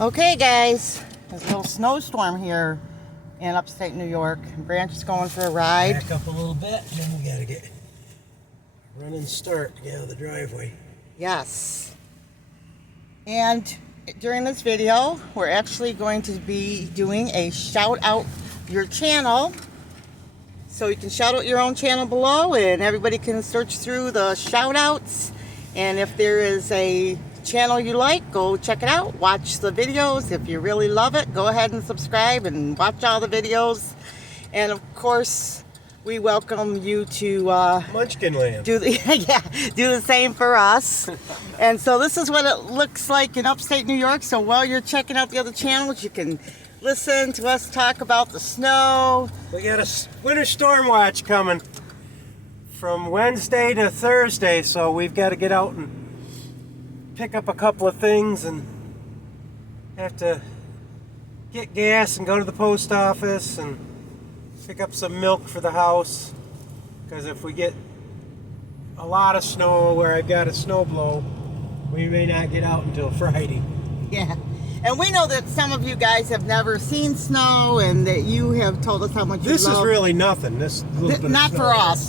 Okay guys, there's a little snowstorm here in upstate New York. Branch is going for a ride. Back up a little bit, and then we gotta get run and start to get out of the driveway. Yes. And during this video, we're actually going to be doing a shout out your channel. So you can shout out your own channel below and everybody can search through the shout outs. And if there is a channel you like, go check it out, watch the videos. If you really love it, go ahead and subscribe and watch all the videos. And of course, we welcome you to Munchkin Land. do the same for us. And so this is what it looks like in upstate New York. So while you're checking out the other channels, you can listen to us talk about the snow. We got a winter storm watch coming from Wednesday to Thursday, so we've got to get out and pick up a couple of things and have to get gas and go to the post office and pick up some milk for the house, because if we get a lot of snow where I've got a snow blow, we may not get out until Friday. Yeah, and we know that some of you guys have never seen snow and that you have told us how much you love. This is really nothing. This little bit of not snow.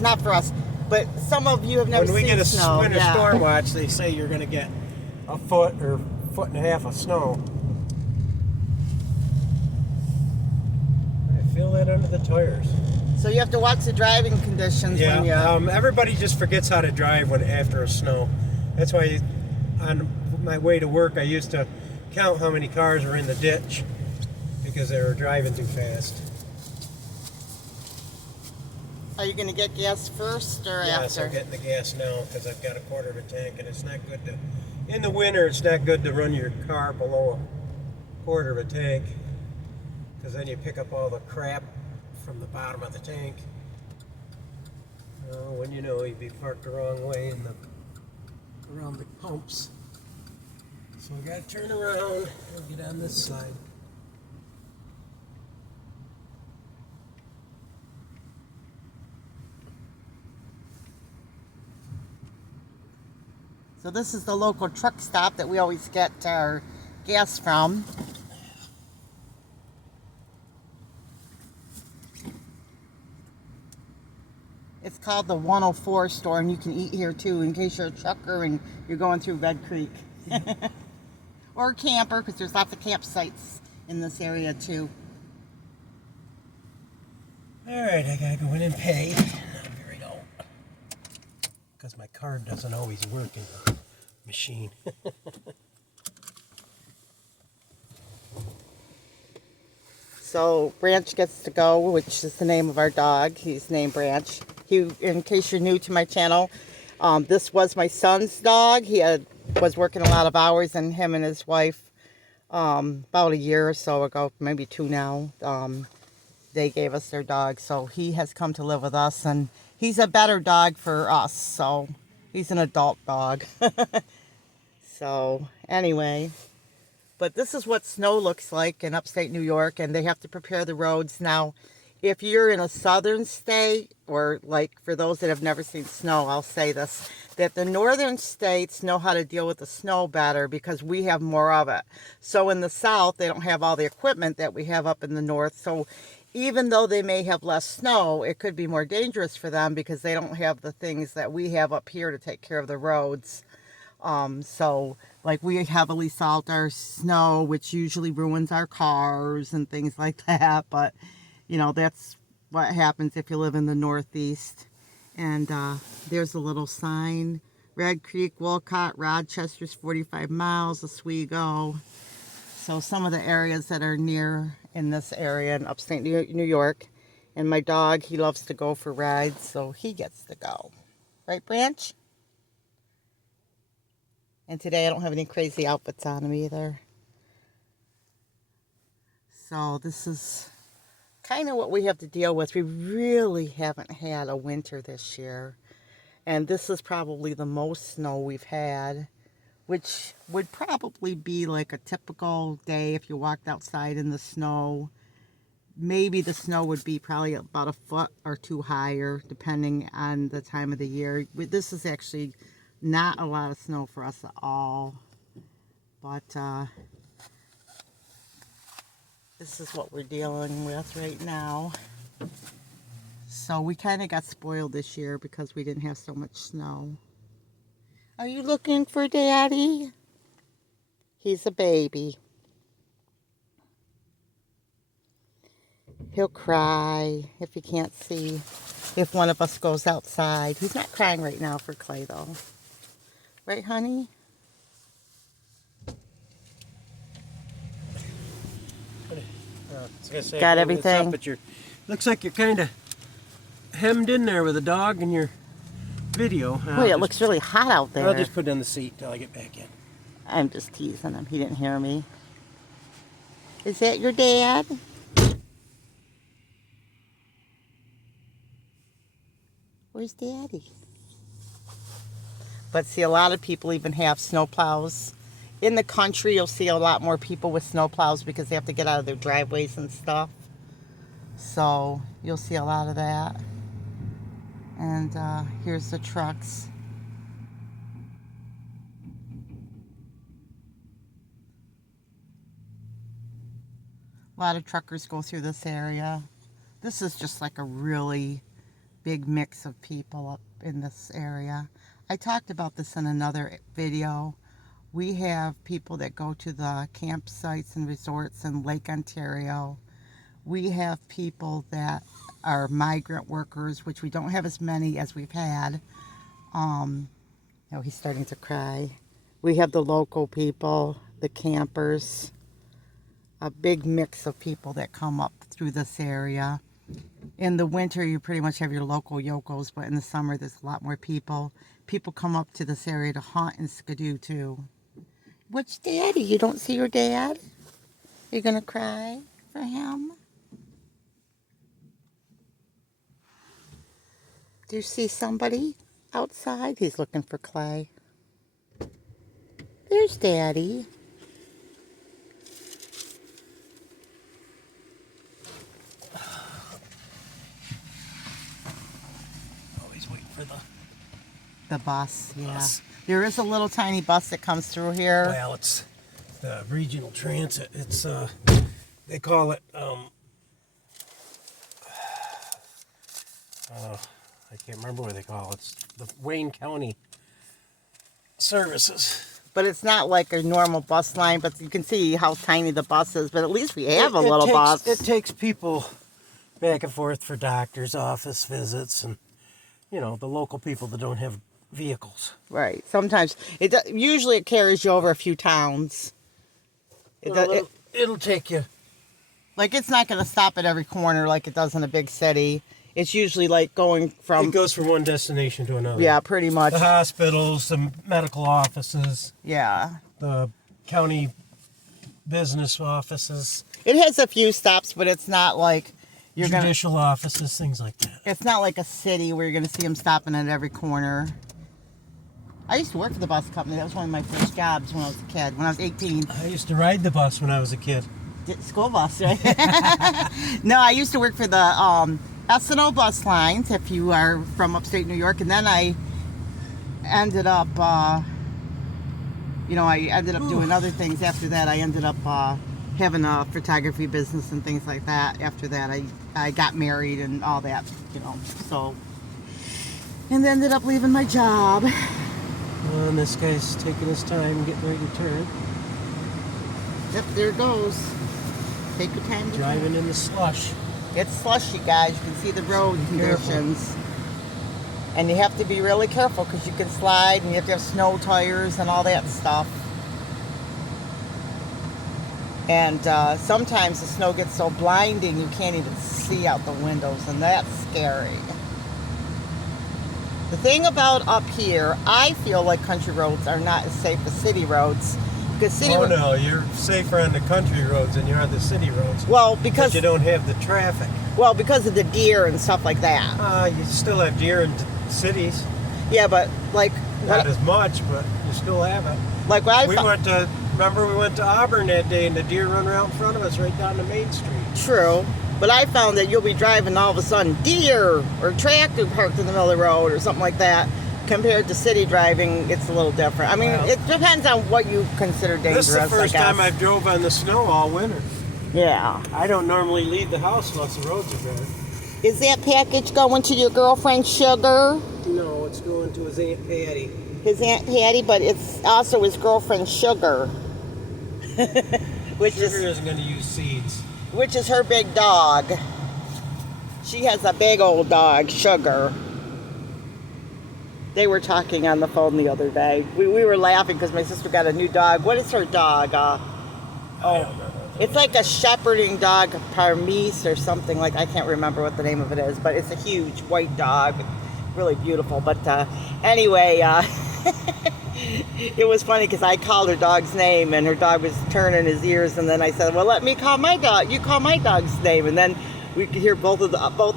not for us, but some of you have never seen snow. When we get a winter storm watch, they say you're going to get a foot or foot and a half of snow. I feel that under the tires. So you have to watch the driving conditions. Yeah, when you... everybody just forgets how to drive after a snow. That's why on my way to work I used to count how many cars were in the ditch because they were driving too fast. Are you going to get gas first or after? Yes, I'm getting the gas now because I've got a quarter of a tank, and it's not good to, in the winter, it's not good to run your car below a quarter of a tank, because then you pick up all the crap from the bottom of the tank. When you know, you'd be parked the wrong way around the pumps. So I gotta turn around and get on this side. So this is the local truck stop that we always get our gas from. It's called the 104 store, and you can eat here too in case you're a trucker and you're going through Red Creek. Or a camper, because there's lots of campsites in this area too. Alright, I gotta go in and pay. Here we go. Because my card doesn't always work in the machine. So Branch gets to go, which is the name of our dog. He's named Branch. In case you're new to my channel, this was my son's dog. He was working a lot of hours, and him and his wife, about a year or so ago, maybe 2 now, they gave us their dog. So he has come to live with us, and he's a better dog for us. So he's an adult dog. So anyway, but this is what snow looks like in upstate New York, and they have to prepare the roads. Now, if you're in a southern state, or like for those that have never seen snow, I'll say this, that the northern states know how to deal with the snow better because we have more of it. So in the south, they don't have all the equipment that we have up in the north. So even though they may have less snow, it could be more dangerous for them because they don't have the things that we have up here to take care of the roads. So like we heavily salt our snow, which usually ruins our cars and things like that. But you know, that's what happens if you live in the Northeast. And there's a little sign. Red Creek, Wolcott, Rochester's 45 miles, Oswego. So some of the areas that are near in this area in upstate New York. And my dog, he loves to go for rides, so he gets to go. Right, Branch? And today I don't have any crazy outfits on him either. So this is kind of what we have to deal with. We really haven't had a winter this year, and this is probably the most snow we've had, which would probably be like a typical day if you walked outside in the snow. Maybe the snow would be probably about a foot or 2 higher depending on the time of the year. This is actually not a lot of snow for us at all, but This is what we're dealing with right now. So we kind of got spoiled this year because we didn't have so much snow. Are you looking for Daddy? He's a baby. He'll cry if he can't see. If one of us goes outside. He's not crying right now for Clay though. Right, honey? Got everything? Up, but looks like you're kind of hemmed in there with a dog in your video. Wait, it looks really hot out there. I'll just put it on the seat till I get back in. I'm just teasing him. He didn't hear me. Is that your dad? Where's Daddy? But see, a lot of people even have snowplows. In the country, you'll see a lot more people with snowplows because they have to get out of their driveways and stuff. So you'll see a lot of that. And here's the trucks. A lot of truckers go through this area. This is just like a really big mix of people up in this area. I talked about this in another video. We have people that go to the campsites and resorts in Lake Ontario. We have people that are migrant workers, which we don't have as many as we've had. Oh, he's starting to cry. We have the local people, the campers, a big mix of people that come up through this area. In the winter, you pretty much have your local yokos, but in the summer, there's a lot more people. People come up to this area to hunt and skidoo, too. What's Daddy? You don't see your dad? You're going to cry for him? Do you see somebody outside? He's looking for Clay. There's Daddy. Always wait for the bus, yeah. Bus. There is a little tiny bus that comes through here. Well, it's the regional transit. It's they call it I can't remember what they call it. It's the Wayne County services. But it's not like a normal bus line, but you can see how tiny the bus is, but at least we have a little bus. It takes people back and forth for doctor's office visits and, you know, the local people that don't have vehicles. Right. Sometimes usually it carries you over a few towns. It'll take you. Like, it's not going to stop at every corner like it does in a big city. It's usually like going from... It goes from one destination to another. Yeah, pretty much. The hospitals, the medical offices. Yeah. The county business offices. It has a few stops, but it's not like... Judicial offices, things like that. It's not like a city where you're going to see them stopping at every corner. I used to work for the bus company. That was one of my first jobs when I was a kid, when I was 18. I used to ride the bus when I was a kid. School bus, right? No, I used to work for the S&O bus lines, if you are from upstate New York. And then I ended up, I ended up doing other things. After that, I ended up having a photography business and things like that. After that, I got married and all that, so. And ended up leaving my job. Well, and this guy's taking his time getting ready to turn. Yep, there it goes. Take your time to driving in the slush. It's slushy, guys. You can see the road conditions. And you have to be really careful because you can slide and you have to have snow tires and all that stuff. And sometimes the snow gets so blinding you can't even see out the windows, and that's scary. The thing about up here, I feel like country roads are not as safe as city roads. No, you're safer on the country roads than you are the city roads. Well, because you don't have the traffic. Well, because of the deer and stuff like that. You still have deer in cities. Yeah, but like not as much, but you still have it. Like we went to Auburn that day, and the deer run right in front of us, right down the main street. True, but I found that you'll be driving, all of a sudden deer or tractor parked in the middle of the road or something like that. Compared to city driving, it's a little different. I mean, it depends on what you consider dangerous. This is the first time I've drove on the snow all winter. Yeah. I don't normally leave the house unless the roads are good. Is that package going to your girlfriend Sugar? No, it's going to his Aunt Patty. His Aunt Patty, but it's also his girlfriend Sugar. which Sugar isn't going to use seeds. Which is her big dog. She has a big old dog, Sugar. They were talking on the phone the other day. We were laughing because my sister got a new dog. What is her dog? It's like a shepherding dog, a Parmese or something like. I can't remember what the name of it is, but it's a huge white dog, really beautiful. But anyway, it was funny because I called her dog's name and her dog was turning his ears, and then I said, "Well, let me call my dog. You call my dog's name," and then we could hear both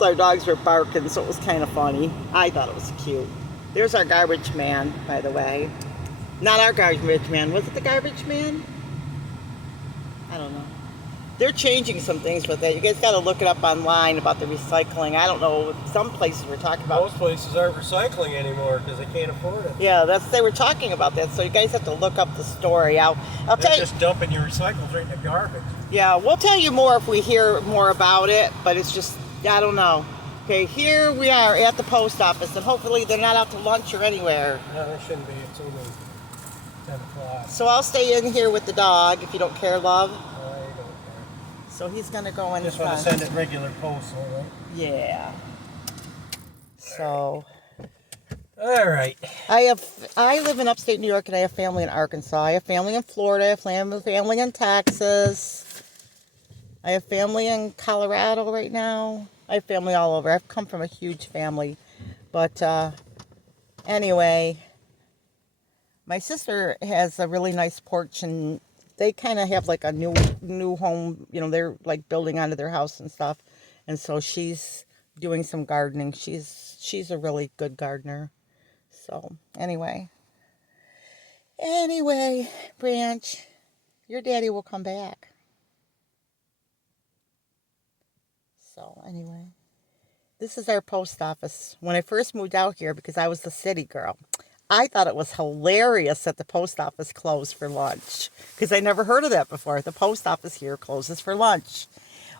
our dogs were barking, so it was kind of funny. I thought it was cute. There's our garbage man, by the way. Not our garbage man. Was it the garbage man? I don't know. They're changing some things with it. You guys got to look it up online about the recycling. I don't know. Some places were talking about. Most places aren't recycling anymore because they can't afford it. Yeah, they were talking about that. So you guys have to look up the story. I'll tell They're you. just dumping your recycles right in the garbage. Yeah, we'll tell you more if we hear more about it. But it's just, I don't know. Okay, here we are at the post office, and hopefully they're not out to lunch or anywhere. No, they shouldn't be. It's only 10 o'clock. So I'll stay in here with the dog if you don't care, love. I don't care. So he's gonna go in Just want to front. send it regular postal, right? Yeah. So All right. I live in upstate New York and I have family in Arkansas. I have family in Florida. I have family in Texas. I have family in Colorado right now. I have family all over. I've come from a huge family. But anyway, my sister has a really nice porch, and they kind of have like a new home. You know, they're like building onto their house and stuff. And so she's doing some gardening. She's a really good gardener. So anyway, Branch, your daddy will come back. So anyway, this is our post office. When I first moved out here, because I was the city girl, I thought it was hilarious that the post office closed for lunch, because I never heard of that before. The post office here closes for lunch.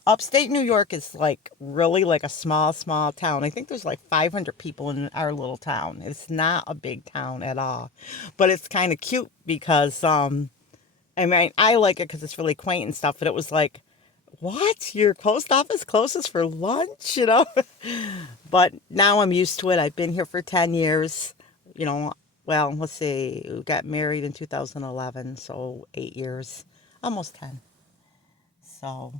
Upstate New York is like really like a small town. I think there's like 500 people in our little town. It's not a big town at all, but it's kind of cute because I mean, I like it because it's really quaint and stuff. But it was like, what? Your post office closes for lunch, you know? But now I'm used to it. I've been here for 10 years, you know. Well, let's see. We got married in 2011, so 8 years, almost 10. So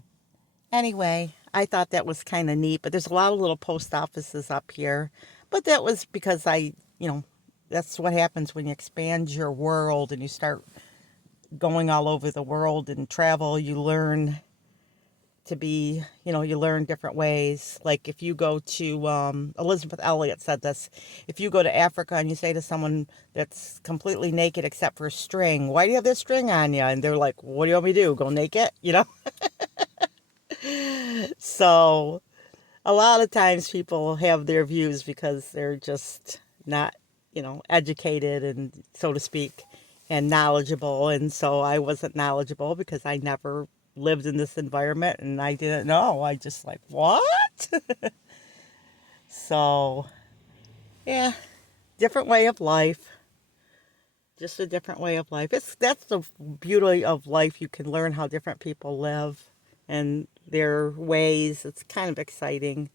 anyway, I thought that was kind of neat. But there's a lot of little post offices up here. But that was because that's what happens when you expand your world and you start going all over the world and travel. You learn to be, you learn different ways. Like if you go to, Elizabeth Elliot said this, if you go to Africa and you say to someone that's completely naked except for a string, why do you have this string on you? And they're like, what do you want me to do? Go naked? So a lot of times people have their views because they're just not, educated and so to speak and knowledgeable. And so I wasn't knowledgeable because I never lived in this environment and I didn't know. I just like, what? So yeah, different way of life. Just a different way of life. That's the beauty of life. You can learn how different people live and their ways. It's kind of exciting.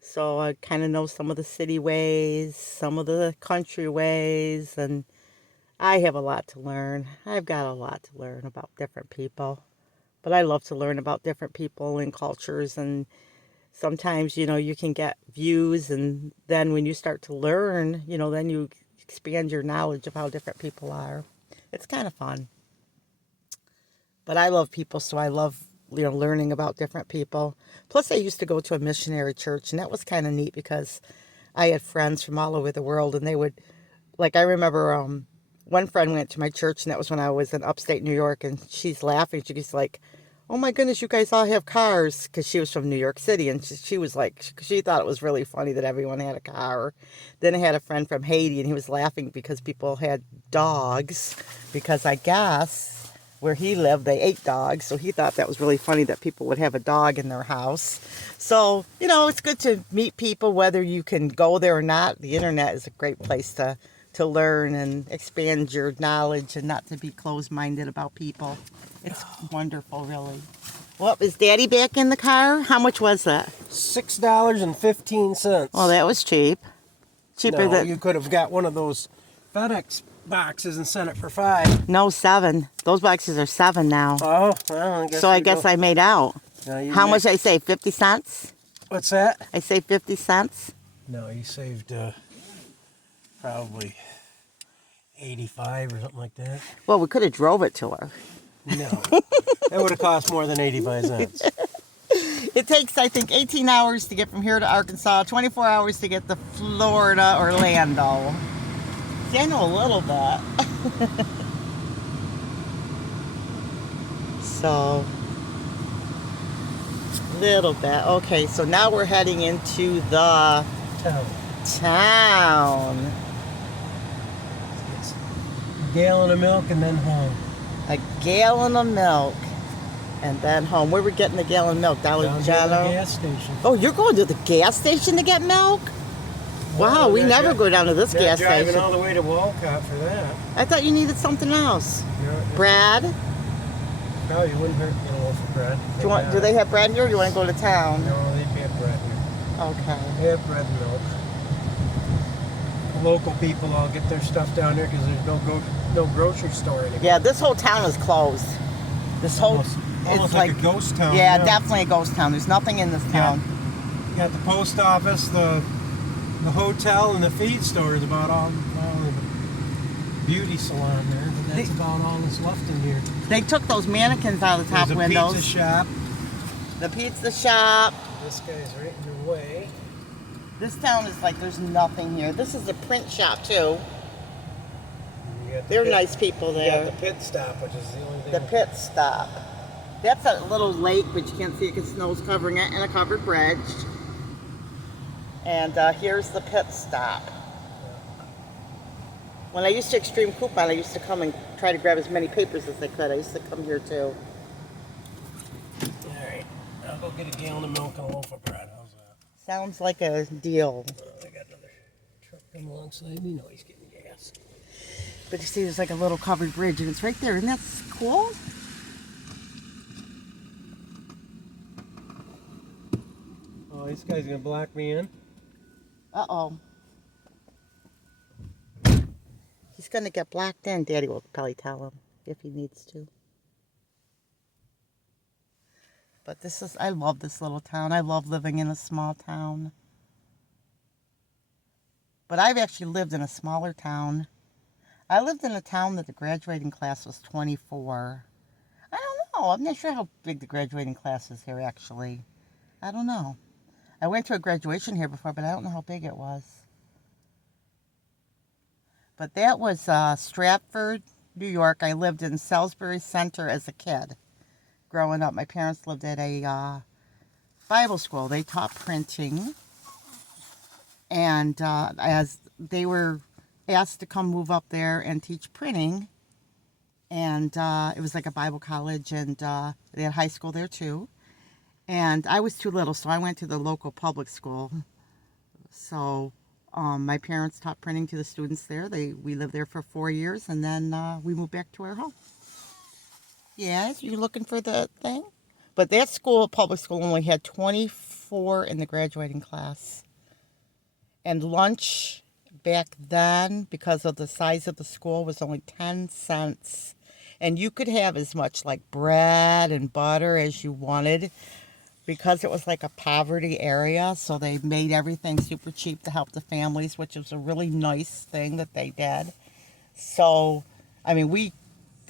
So I kind of know some of the city ways, some of the country ways, and I have a lot to learn. I've got a lot to learn about different people. But I love to learn about different people and cultures, and sometimes, you can get views, and then when you start to learn, then you expand your knowledge of how different people are. It's kind of fun. But I love people, so I love, learning about different people. Plus, I used to go to a missionary church, and that was kind of neat because I had friends from all over the world, and they would, like, I remember one friend went to my church, and that was when I was in upstate New York, and she's laughing. She's like, oh my goodness, you guys all have cars, because she was from New York City, and she was like, she thought it was really funny that everyone had a car. Then I had a friend from Haiti, and he was laughing because people had dogs, because I guess where he lived, they ate dogs, so he thought that was really funny that people would have a dog in their house. So, you know, it's good to meet people, whether you can go there or not. The internet is a great place to learn and expand your knowledge and not to be closed-minded about people. It's wonderful, really. Well, is Daddy back in the car? How much was that? $6.15. Oh, that was cheap. Cheaper No, than... you could have got one of those FedEx boxes and sent it for $5. No, 7. Those boxes are 7 now. Oh, well, I guess. So I guess I made out. No, you How made- much I say? 50 cents? What's that? I say 50 cents? No, you saved probably 85 or something like that. Well, we could have drove it to her. No, that would have cost more than 85 cents. It takes, I think, 18 hours to get from here to Arkansas, 24 hours to get to Florida, Orlando. See, I know a little bit. So, little bit. Okay, so now we're heading into the town. It's a gallon of milk and then home. A gallon of milk. And then home. Where we getting the gallon of milk? Dollar Down to the General? gas station. Oh, you're going to the gas station to get milk? Wow, we never go down to this gas driving station. all the way to Walcott for that. I thought you needed something else. No, Bread? no, you wouldn't hurt getting a loaf of bread. Do they have bread here or do you want to go to town? No, they have bread here. Okay. They have bread and milk. The local people all get their stuff down there because there's no grocery store anymore. Yeah, this whole town is closed. This whole... Almost it's like a ghost town. Yeah, definitely a ghost town. There's nothing in this town. You got the post office, the hotel, and the feed store is about all. Well, the beauty salon there, but that's about all that's left in here. They took those mannequins out of the top There's a windows. pizza shop. The pizza shop. This guy's right in the way. This town is like there's nothing here. This is a print shop too. You got the They're pit- nice people You there. got the pit stop, which is the only thing. The pit stop. That's a little lake, but you can't see it because snow's covering it, and a covered bridge. And here's the pit stop. When I used to extreme coupon, I used to come and try to grab as many papers as I could. I used to come here too. All right, I'll go get a gallon of milk and a loaf of bread. How's that? Sounds like a deal. I got another truck coming alongside me. No, he's getting gas. But you see, there's like a little covered bridge, and it's right there. Isn't that cool? Oh, this guy's gonna block me in. Uh-oh. He's going to get blocked in. Daddy will probably tell him if he needs to. But this is, I love this little town. I love living in a small town. But I've actually lived in a smaller town. I lived in a town that the graduating class was 24. I don't know. I'm not sure how big the graduating class is here, actually. I don't know. I went to a graduation here before, but I don't know how big it was. But that was Stratford, New York. I lived in Salisbury Center as a kid. Growing up, my parents lived at a Bible school. They taught printing. And as they were asked to come move up there and teach printing, and it was like a Bible college, and they had high school there too. And I was too little, so I went to the local public school. So my parents taught printing to the students there. We lived there for 4 years, and then we moved back to our home. Yes, you looking for the thing? But that school, public school, only had 24 in the graduating class. And lunch back then, because of the size of the school, was only 10 cents. And you could have as much like bread and butter as you wanted, because it was like a poverty area. So they made everything super cheap to help the families, which was a really nice thing that they did. So, I mean, we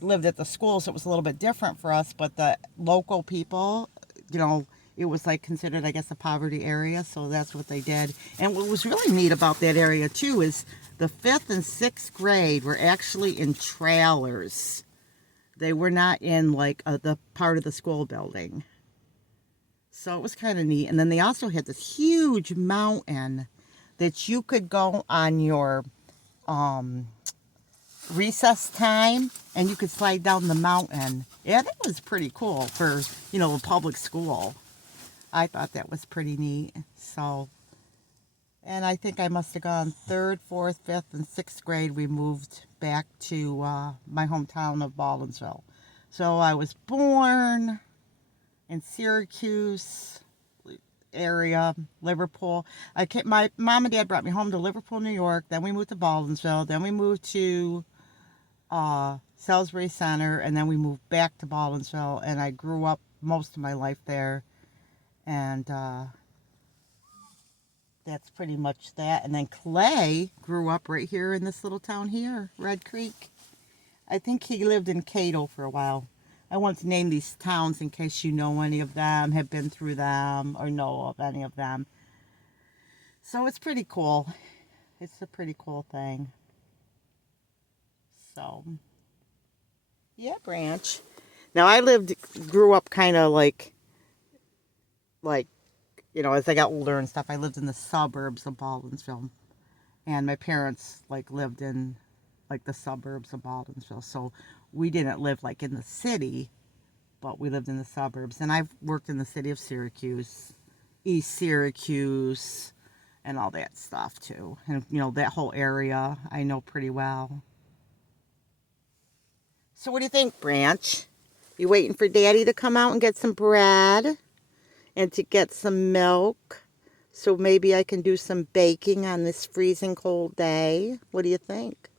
lived at the school, so it was a little bit different for us, but the local people, you know, it was like considered, I guess, a poverty area, so that's what they did. And what was really neat about that area too is the 5th and 6th grade were actually in trailers. They were not in like the part of the school building. So it was kind of neat. And then they also had this huge mountain that you could go on your recess time, and you could slide down the mountain. Yeah, that was pretty cool for, you know, a public school. I thought that was pretty neat. So, and I think I must have gone 3rd, 4th, 5th, and 6th grade. We moved back to my hometown of Baldwinsville. So I was born in Syracuse area, Liverpool. My mom and dad brought me home to Liverpool, New York. Then we moved to Baldwinsville. Then we moved to Salisbury Center, and then we moved back to Baldwinsville. And I grew up most of my life there. And that's pretty much that. And then Clay grew up right here in this little town here, Red Creek. I think he lived in Cato for a while. I want to name these towns in case you know any of them, have been through them, or know of any of them. So it's pretty cool. It's a pretty cool thing. So, yeah, Branch. Now I grew up kind of like, you know, as I got older and stuff, I lived in the suburbs of Baldwinsville. And my parents, like, lived in, like, the suburbs of Baldwinsville. So we didn't live, like, in the city, but we lived in the suburbs. And I've worked in the city of Syracuse, East Syracuse, and all that stuff, too. And, you know, that whole area I know pretty well. So what do you think, Branch? You waiting for Daddy to come out and get some bread? And to get some milk, so maybe I can do some baking on this freezing cold day. What do you think?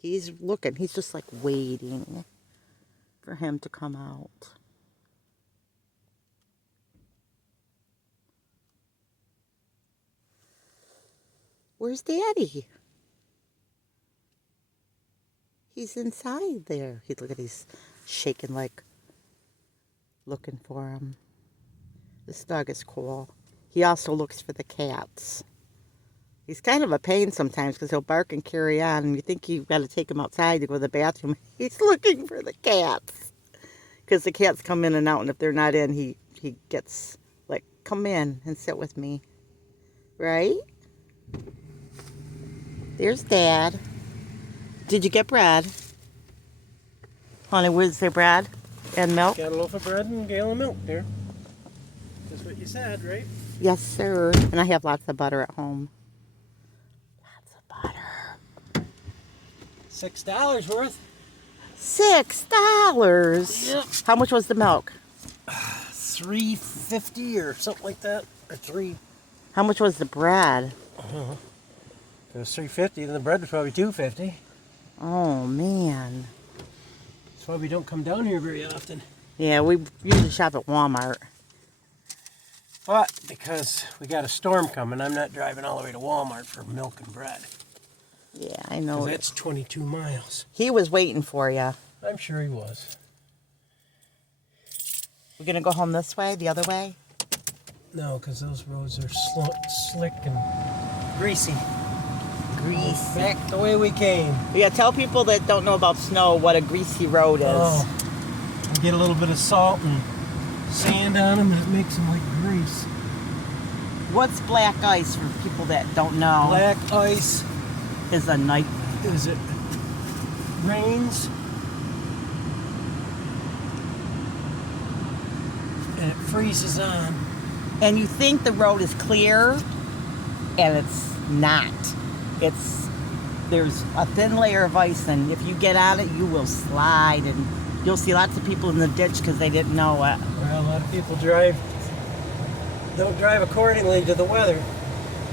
He's looking. He's just like waiting for him to come out. Where's Daddy? He's inside there. Look at, he's shaking, like looking for him. This dog is cool. He also looks for the cats. He's kind of a pain sometimes because he'll bark and carry on, and you think you've got to take him outside to go to the bathroom. He's looking for the cats because the cats come in and out, and if they're not in, he gets like, come in and sit with me. Right? There's Dad. Did you get bread? Honey, was there bread and milk? Got a loaf of bread and a gallon of milk there. That's what you said, right? Yes, sir. And I have lots of butter at home. Lots of butter. $6 worth. $6? Yep. How much was the milk? $3.50 or something like that. Or $3. How much was the bread? It was $3.50, and the bread was probably $2.50. Oh, man. That's why we don't come down here very often. Yeah, we usually shop at Walmart. But because we got a storm coming, I'm not driving all the way to Walmart for milk and bread. Yeah, I know. That's 22 miles. He was waiting for you. I'm sure he was. We're going to go home this way, the other way? No, because those roads are slick and greasy. Greasy. Back the way we came. Yeah, tell people that don't know about snow what a greasy road is. Oh, get a little bit of salt and sand on them, and it makes them like grease. What's black ice for people that don't know? Black ice Is a nightmare. is it rains and it freezes on. And you think the road is clear, and it's not. There's a thin layer of ice, and if you get on it, you will slide, and you'll see lots of people in the ditch because they didn't know it. Well, a lot of people don't drive accordingly to the weather.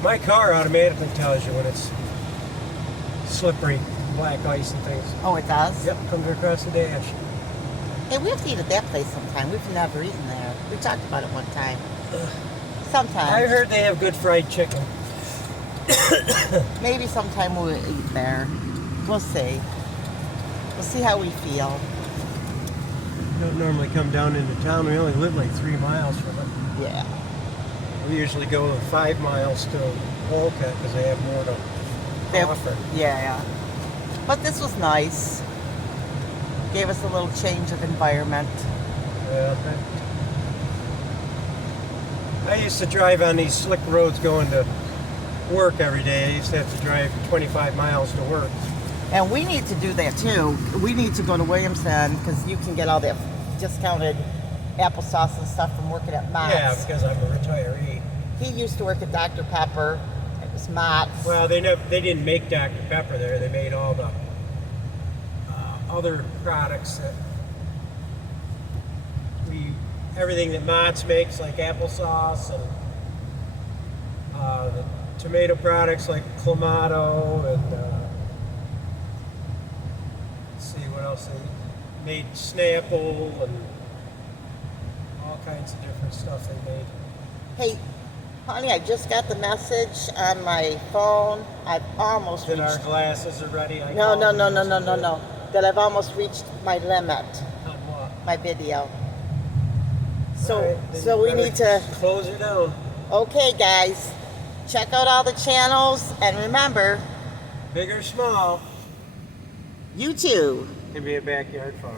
My car automatically tells you when it's slippery, black ice and things. Oh, it does? Yep, comes across the dash. Hey, we have to eat at that place sometime. We've never eaten there. We talked about it one time. Sometimes. I heard they have good fried chicken. Maybe sometime we'll eat there. We'll see. We'll see how we feel. We don't normally come down into town. We only live like 3 miles from it. Yeah. We usually go 5 miles to Wolcott because they have more to offer. Yeah. But this was nice. Gave us a little change of environment. Yeah. I used to drive on these slick roads going to work every day. I used to have to drive 25 miles to work. And we need to do that too. We need to go to Williamson because you can get all that discounted applesauce and stuff from working at Mott's. Yeah, because I'm a retiree. He used to work at Dr. Pepper. It was Mott's. Well, they didn't make Dr. Pepper there. They made all the other products that everything that Mott's makes, like applesauce, and the tomato products like Clamato, and let's see what else they made, Snapple, and all kinds of different stuff they made. Hey, honey, I just got the message on my phone. I've almost That our reached... glasses are ready. No. That I've almost reached my limit, On what? my video. So, All right, then so you we better need to... close her down. Okay, guys. Check out all the channels. And remember, Big or small, you too. can be a backyard farm.